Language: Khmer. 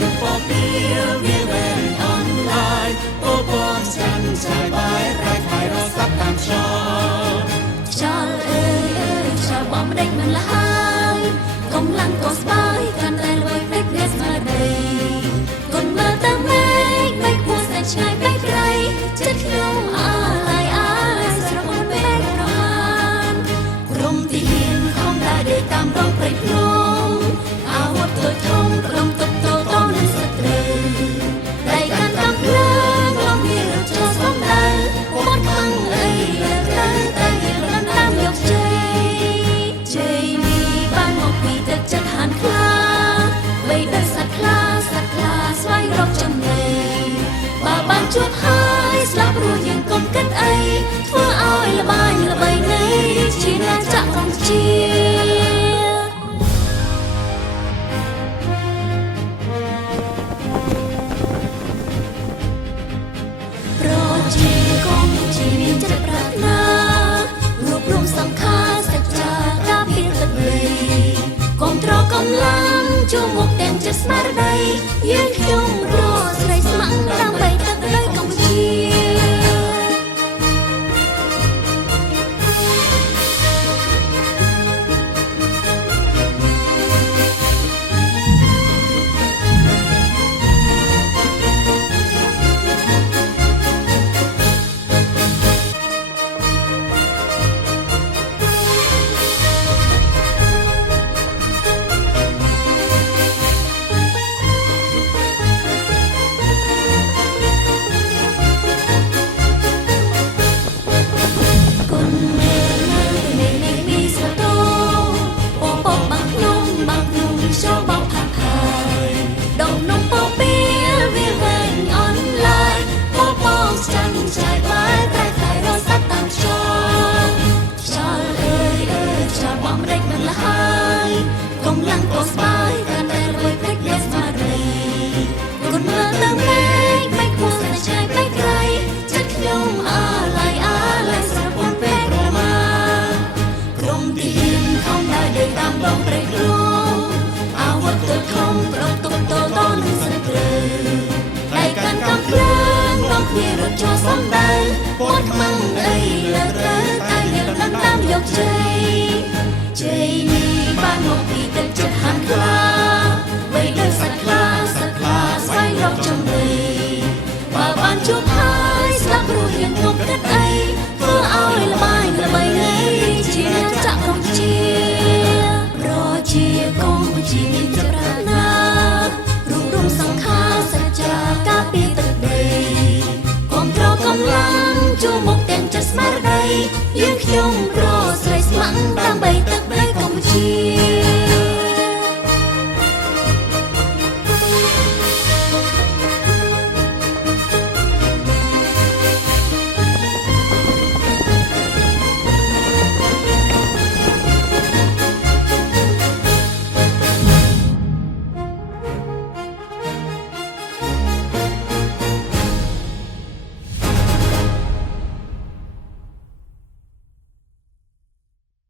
នឹងពពៀវាវែងអនឡាញពពងស្កាន់ឆាយបាយរ៉ែខៃរសាប់តាមខ្យល់ខ្យល់អើយខ្យល់បំដេញមិនលហើយកំឡាំងក៏ស្បាយកាន់តែល្បីភ្លេចអ្នកស្មារតីគុនមើលតាមមេឃមេឃគួរតែឆ្ងាយពេកក្រៃចិត្តខ្ញុំអាឡៃស្រមុនពេកប្រមាណក្រុមទីហ៊ានខំដើរដេកតាមរងព្រៃភ្នំអាវុធធ្វើធំក្រុមតុបតតនឹងសត្រូវដៃកាន់កំភ្លើងលំវារត់ចូលសំដៅមុនខំអីលើត្រូវតែយើងរំតាមយកជ័យជ័យនេះបានមកពីទឹកចិត្តហានខ្លាបីដូចសត្វខ្លាស្វែងរកចំណីបើបានជួបហើយស្លាប់រួចយើងកុំគិតអីធ្វើឲ្យល្បាញល្បីនៃជាអ្នកចាក់ក្នុងជាប្រជាកុំជាមានចិត្តប្រាថ្នារួបរមសង្ខារសច្ចាការពារទឹកដីកុំត្រកំឡាំជួមុខទាំងចិត្តស្មារតីយើងខ្ញុំរកស្រីស្ម័គ្រដើម្បីទឹកដីកម្ពុជាកំឡាំងក៏ស្បាយកាន់តែល្បីភ្លេចអ្នកស្មារតីគុនមើលទៅមេឃគួរតែឆ្ងាយពេកក្រៃចិត្តខ្ញុំអាឡៃស្រមុនពេកប្រមាណក្រុមទីហ៊ានខំដើរដេកតាមដងព្រៃភ្នំអាវុធទៅធំប្រតុបតតនឹងសត្រូវដៃកាន់កំភ្លើងរំគ្នារត់ចូលសំដៅពត់ខ្មាំងអីលើត្រូវតែយើងដណ្ដើមយកជ័យជ័យនេះបានមកពីទឹកចិត្តហានខ្លាបីដូចសត្វខ្លាស្វែងរកចំណីបើបានជួបហើយស្លាប់រួចយើងគប់គិតអីធ្វើឲ្យល្បាញល្បីនៃជាអ្នកចាក់ក្នុងជាប្រជាកុំជាមានចិត្តប្រាថ្នារួបរមសង្ខារសច្ចាការពារទឹកដីកុំត្រកំឡាំងជួមុ